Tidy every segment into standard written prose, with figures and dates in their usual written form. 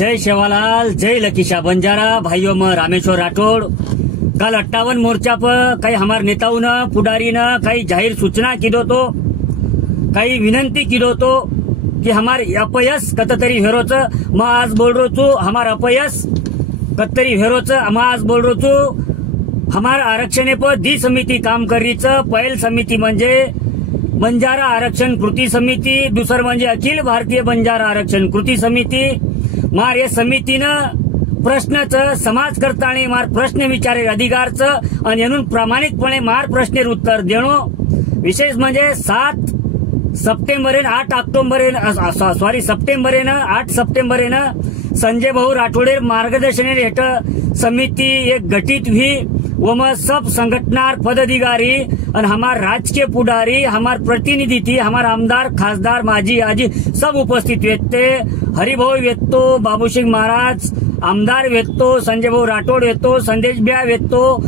जय शेवालाल, जय लकीशा बंजारा भाइयों में रामेश्वर राठौड़। कल 58 मोर्चा पर कई हमारे नेताओं ने पुडारी ने कई जाहिर सूचना कीधो तो कई विनंती कीधो तो कि हमारे अपयश कतरी हेरोच मैं आज बोल रो छू। हमारा अपयश कतरी हेरोच मैं आज बोल रो छू। हमारा आरक्षण पर दी समिती काम करीच। पहिल समिती म्हणजे बंजारा आरक्षण कृती समिती, दुसर म्हणजे अखिल भारतीय बंजारा आरक्षण कृती समिती। मार या समितीनं प्रश्नच समाज करताना मार प्रश्न विचारे अधिकारचं आणि म्हणून प्रामाणिकपणे मार प्रश्नेर उत्तर देणो। विशेष म्हणजे 7 September 8 October sorry September 8 September Sanjay भाऊ राठोडेर मार्गदर्शन हेठ समिती एक गठित हुई। वह सब संगठनार पदाधिकारी और हमार राजकीय पुडारी, हमार प्रतिनिधि थी, हमार आमदार खासदार माजी आजी सब उपस्थित वेत्ते। हरिभाऊ वेत्तो, बाबूसिंह महाराज आमदार वेत्तो, संजय भाऊ राठौड़ वेत्तो, संदेश भैया वेत्तो,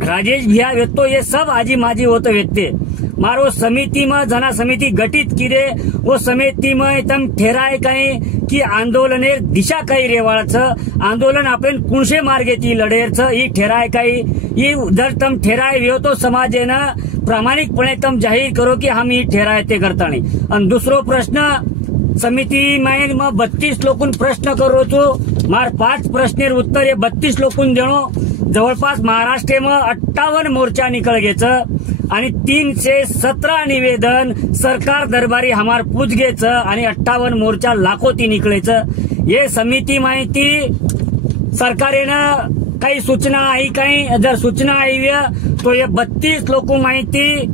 राजेश भैया वेत्तो, ये सब आजी माजी होते वेत्ते। मारो समिति में जना समिति गठित किरे वो समिति में एकदम ठेराय कहीं कि आंदोलनेर दिशा काही रेवाळच आंदोलन आपण कुणशे मार्गेती लढेरच ही ठेराय काही ही जर तम ठेराय व्यो तो समाजेनं प्रामाणिकपणे तम जाहीर करो कि हम ही ठेराय ते करतानी। आणि दुसरो प्रश्न समिती में 32 लोकून प्रश्न करो छो। मार 5 प्रश्नेर उत्तर हे 32 लोकून देणो। जवळपास महाराष्ट्र में 58 मोर्चा निकल गेच आणि 317 निवेदन सरकार दरबारी हमार पूजगेच आणि 58 मोर्चा लाखोती निकलेच। ये समिती माहिती सरकारेनं काही सूचना आई काही जर सूचना आई तो ये 32 लोक माहिती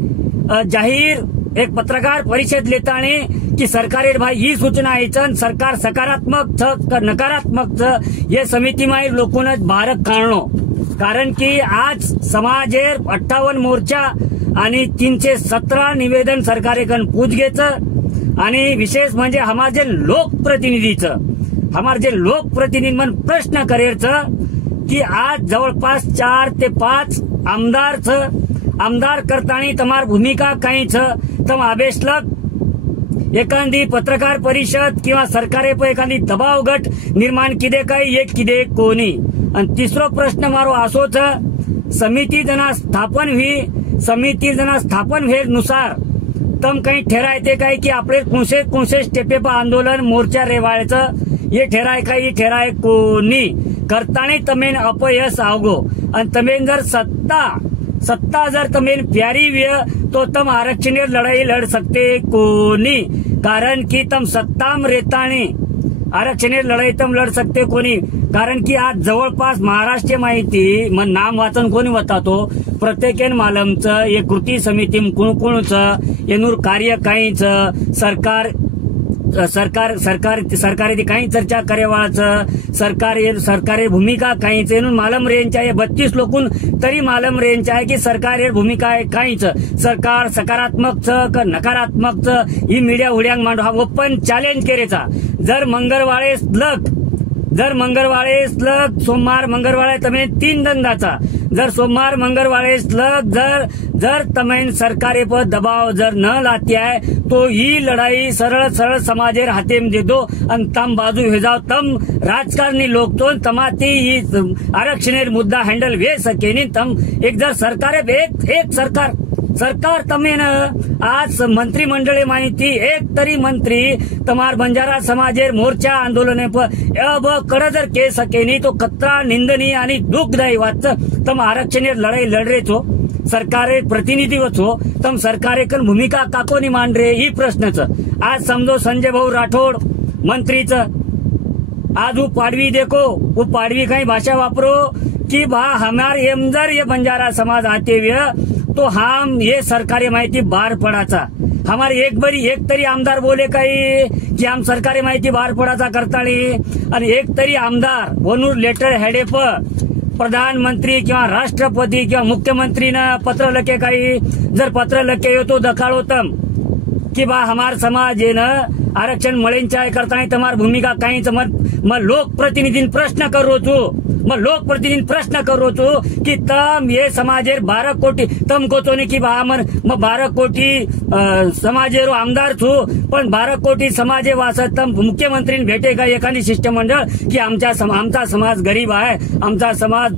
जाहीर एक पत्रकार परिषद लेताने कि सरकारेर भाई ही सूचना आई सरकार सकारात्मक छ नकारात्मक छ ये समिती में लोकों बारक काढणो। कारण की आज समाजेर 58 मोर्चा आणि 317 निवेदन सरकारेकडून पूजगेच आणि विशेष म्हणजे हमार जे लोकप्रतिनिधी मन प्रश्न करेच की आज जवळपास 4 ते 5 आमदार करतानी तमार भूमिका काही छ तम आबेसलक एखादी पत्रकार परिषद किंवा सरकारे पर एखादी दबाव गट निर्माण किदे काही एक किदे कोणी। आणि तिसरो प्रश्न मारो असो छ समिती जना स्थापन हुए नुसार तम कहीं ठहराय ते काही की आपले कुणसे स्टेपे पर आंदोलन मोर्चा रेवाळचं ये ठहराय कोणी करताने तमेन अपयश आवगो। आणि तमेन जर सत्ता जर तमेन प्यारी व्य तो तम आरक्षण लड़ाई लड़ सकते कोणी। कारण की तम सत्ताम रेताने आरक्षण लढाई तम लढ सकते कोणी। कारण की आज जवळपास महाराष्ट्र माहिती मन नाम वाचन कोणी होता तो प्रत्येकेन मालमचं ये कृती समिती कुणकुणचं येनूर कार्य काहीच सरकारी काही चर्चा करेवाळचं सरकारी भूमिका काहीच येनून मालम रेंज आहे। 32 लोकून तरी मालम रेंज आहे की सरकारी भूमिका आहे काहीच सरकार सकारात्मक छ का नकारात्मक छ ही मीडिया उड्यांग मांडो हा ओपन चॅलेंज केरेचा। जर मंगळवारे लग सोमवार मंगळवारे तमें 3 दंडाचा जर सोमवार मंगळवारे लग जर तमें सरकारे पर दबाव जर न लाती है तो ही लड़ाई सरल समाजेर हाथे में दे दो आणि तम बाजू हे जाओ तम राजकारणी लोग तो तमाती ही आरक्षणेर मुद्दा हँडल वे सकेनी। तम एक जर सरकारे एक सरकार तमेन आज मंत्रिमंडळे माहिती एक तरी मंत्री तमार बंजारा समाजेर मोर्चा आंदोलन पर अब कड़ जर के सकेनी तो कतरा निंदनीय आणि दुखदायी वाच तम आरक्षण लड़ाई लड़ रहे छो सरकारे प्रतिनिधि छो तम सरकारे कन भूमिका काकोनी मान रे ही प्रश्नच। आज समझो संजय भाऊ राठौड़ मंत्रीच आज वो पाडवी देखो वो पाडवी काही भाषा वापरो कि बा हमार एमजर ये बंजारा समाज आते हुए तो हम ये सरकारी माहिती बाहर पड़ाचा हमारे एक तरी आमदार बोले काही कि हम सरकारी माहिती बाहर पड़ाचा करतानी आणि एक तरी आमदार वनूर लेटर हेडे पर प्रधानमंत्री किंवा राष्ट्रपति किंवा मुख्यमंत्री न पत्र लखे काही जर पत्र लखे तो दखाड़ो तम कि बा हमार समाज ये न आरक्षण मळेन चाय करतानी तमार भूमिका काही मत लोक प्रतिनिधि प्रश्न करो छू मैं लोक प्रतिनिधि प्रश्न करो छू कि तम ये समाजेर 12 कोटी तम को तो नहीं कि मैं 12 कोटी समाजेरो आमदार छू पण 12 कोटी समाजे वासत तम मुख्यमंत्री भेटे का एखादी शिष्टमंडळ की आमचा समाज गरीब आहे, आमचा समाज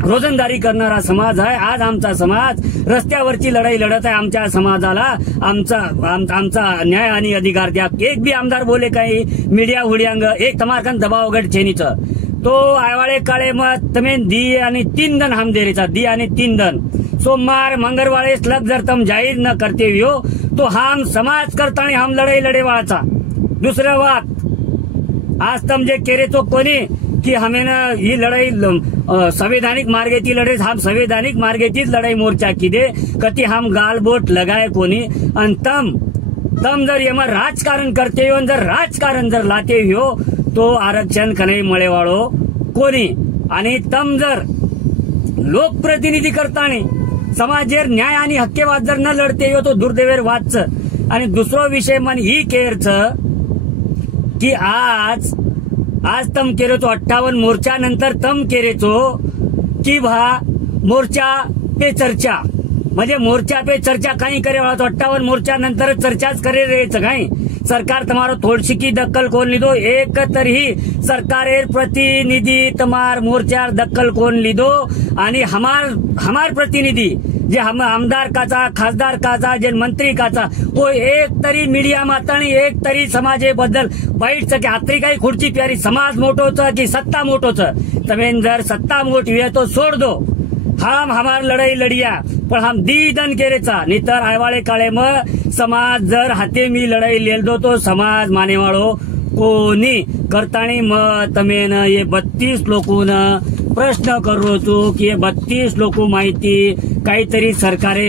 रोजंदारी करणारा समाज आहे, आज आमचा समाज रस्त्यावरची लढाई लढत आहे, आमच्या समाजाला आमचा न्याय आणि अधिकार द्या. एक भी आमदार बोले काही मीडिया हुडियांग एक तमारकन दबाव गट छेनीच तो आयवाळे काळे मत तमे दी आणि 3 दिन हम दे रेचा दी आणि 3 दिन सोमवार मंगलवारे लग जर तम जाहीर न करते हो तो हम समाज करता हम लढाई लढे वाळाचा. दुसरं बात आज तम जे केरे तो कोणी कि हमें न ही लड़ाई संवैधानिक मार्गेची लढाई हम संवैधानिक मार्गेचीच लढाई मोर्चा की दे कति हम गालबोट लगाए कोणी आणि तम जर येमा राजकारण करते हो जर राजकारण जर लाते हो तो आरक्षण कने मळेवाळो कोणी आणि तम जर लोकप्रतिनिधी करताना समाजेर न्याय आणि हक्केवाद जर न लढते हो तो दुर्दैवेर वादच. आणि दुसरो विषय मन ही केरच की आज तम केरेचो 58 मोर्चा नंतर तम केरेचो की मोर्चा पे चर्चा म्हणजे मोर्चा पे चर्चा काही करे वाला तो 58 मोर्चा नंतर चर्चाच करे रेच काही सरकार तुम्हारो थोड़ी की दखल कोन लीधो एक तरही सरकारेर प्रतिनिधि तमार मोर्चार दखल कोन लीधो आणि हमार प्रतिनिधि जे हम आमदार काचा खासदार काचा जे मंत्री काचा वो एक तरी मीडिया मातानी एक तरी समाजे बद्दल वाईट की आत्री काही खुर्ची प्यारी समाज मोठोच की सत्ता मोठोच तमे जर सत्ता मोठी है तो छोड़ दो हम हमार लड़ाई लड़िया पण हम दीदन केरेचा नितर आयवाळे काळे म समाज जर हाते मी लड़ाई लेल दो तो समाज माने वाळो कोणी करतानी म तमे न ये 32 लोकोन प्रश्न करो तो कि ये 32 लोक माहिती काहीतरी सरकारे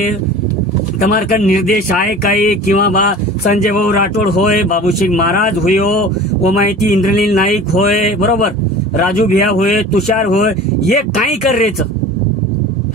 तमारकन निर्देश आहे काही किंवा संजय भाऊ राठोड होय, बाबूसिंग महाराज होयो वो माहिती इंद्रनील नाईक होय बरोबर, राजू भिया होय, तुषार होय, ये काही कर रेच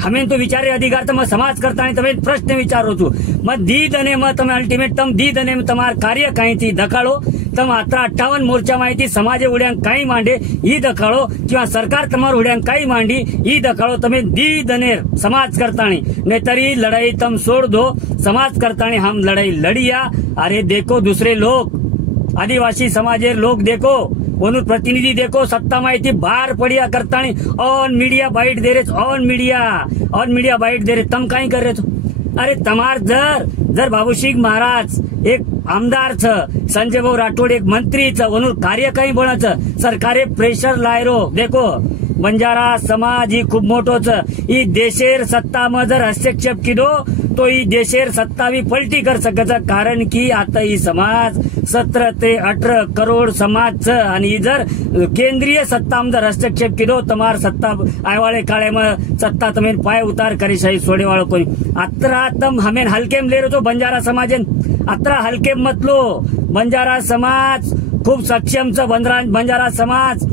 हमें तो विचारे अधिकार तम समाज करता तमे प्रश्न विचारो छू मत दी दने में तमे अल्टिमेट तम दी दने में तमार कार्य काही थी दखाड़ो तम आता 58 मोर्चा माहिती समाजे उड्यांक काही मांडे ही दखाड़ो किंवा सरकार तमार उड्यांक काही मांडी ही दखाड़ो तमे दी दनेर समाज करतानी ने तरी लड़ाई तम छोड़ दो समाज करतानी हम लड़ाई लड़िया. अरे देखो दूसरे लोग आदिवासी समाजेर लोग देखो वनुर प्रतिनिधि देखो सत्ता माहिती बाहर पड़िया करतानी ऑन मीडिया बाइट दे रहे ऑन मीडिया बाइट दे रहे तम काही कर रहे हो. अरे तमार जर बाबूसिंग महाराज एक आमदार छ, संजय भाऊ राठोड एक मंत्री छ, वनुर कार्य काही बनच सरकारे प्रेशर लायरो. देखो बंजारा समाज ही खूप मोठो छ, ही देशेर सत्ता में जर हस्तक्षेप कीधो तो ही देशेर सत्ता भी पलटी कर सकत कारण की आता ही समाज 17 ते 18 करोड़ समाज छ आणि जर केंद्रीय सत्ता में जर हस्तक्षेप कीधो तमार सत्ता आयवाळे काळे में सत्ता तमें पाय उतार करी सही सोडे वाळो कोई अत्रा तम हमें हल्केम ले रहो बंजारा समाजन अत्रा हल्केम मत लो. बंजारा समाज खूब सक्षम छ, बंजारा समाज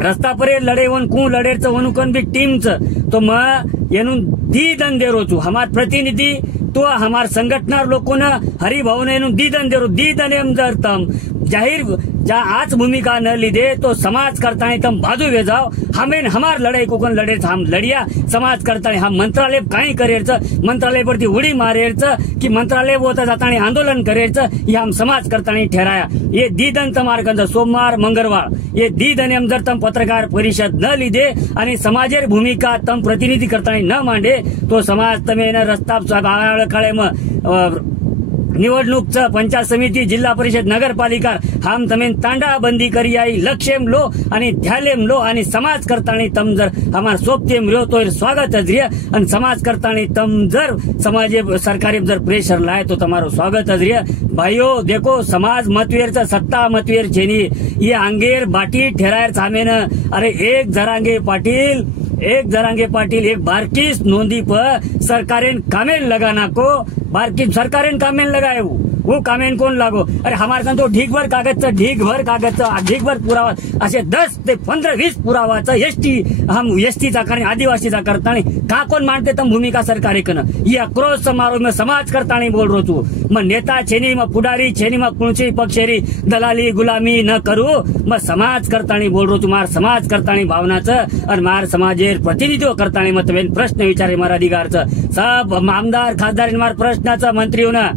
रस्ता पर लड़े वन कु लड़े वनुकन भी टीम च तो मैं येनु दीदन दे रो छू हमार प्रतिनिधि तो हमार संगठनार लोगों ने हरिभाव ने दीदन दे रो दीदन एम जर तम जाहिर जा आज भूमिका न लीधे तो समाज करता तम बाजू वे जाओ हमें हमार लड़ाई कोकन लड़े हम लड़िया समाज करता हम मंत्रालय काही करेर मंत्रालय पर उड़ी मारेर कि मंत्रालय होता जाता आंदोलन करेर ये हम समाज करता ठहराया. ये दीदन तमार कंद सोमवार मंगलवार ये दीदन एम जर तम पत्रकार परिषद न लीधे आणि समाजेर भूमिका तम प्रतिनिधि करता न मांडे तो समाज तमे रस्ता काळे में निवडणूक पंचायत समिति जिल्हा परिषद नगरपालिका हम तमें तांडाबंदी करी आई लक्ष्यम लो आणि ध्यालेम लो आणि समाज करतानी तम जर हमार सोपतेम रियो तो स्वागत रिय आणि समाज करतानी तम जर समाजे सरकारी जर प्रेशर लाए तो तमारो स्वागत रिय. भाइयों देखो समाज मतवेर सत्ता मतवेर छेनी ये आंगेर बाटी ठहरायर सामेन अरे एक जरांगे पाटिल एक बारकीस नोंदी पर सरकारेन कामेन लगाना को बारकी सरकारेन कामेन लगाए वो कामेन कौन लागो। अरे हमारे संग तो ढीक भर कागजचं पुरावा असे 10 ते 15-20 पुरावाचं एसटीचा कारण आदिवासीचा करताना का कोण मानते तम भूमिका सरकार कन ये आक्रोश समारोह में समाज करताना बोल रो तू मग नेता छेनी मग पुढारी छेनी मग कुणची पक्षेरी दलाली गुलामी न करू मग समाज करताना बोल रो तू मार समाज करताना भावनाचं आणि मार समाजेर प्रतिनिधित्व करताना मग तुम्ही प्रश्न विचारे मार अधिकारचं सब आमदार खासदार मार प्रश्नाचं मंत्री होना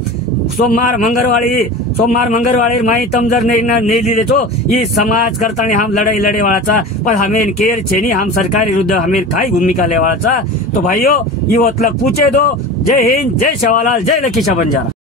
सोमवार मंगळवारी माही तम जर नहीं दिले तो ये समाज करताना हम लड़ाई लड़े वाला पर हमें केर छेनी हम सरकारी विरुद्ध हमें खाई भूमिका ले वाला तो भाइयों ये मतलब पूछे दो। जय हिंद, जय शवालाल, जय लखीशा बंजारा।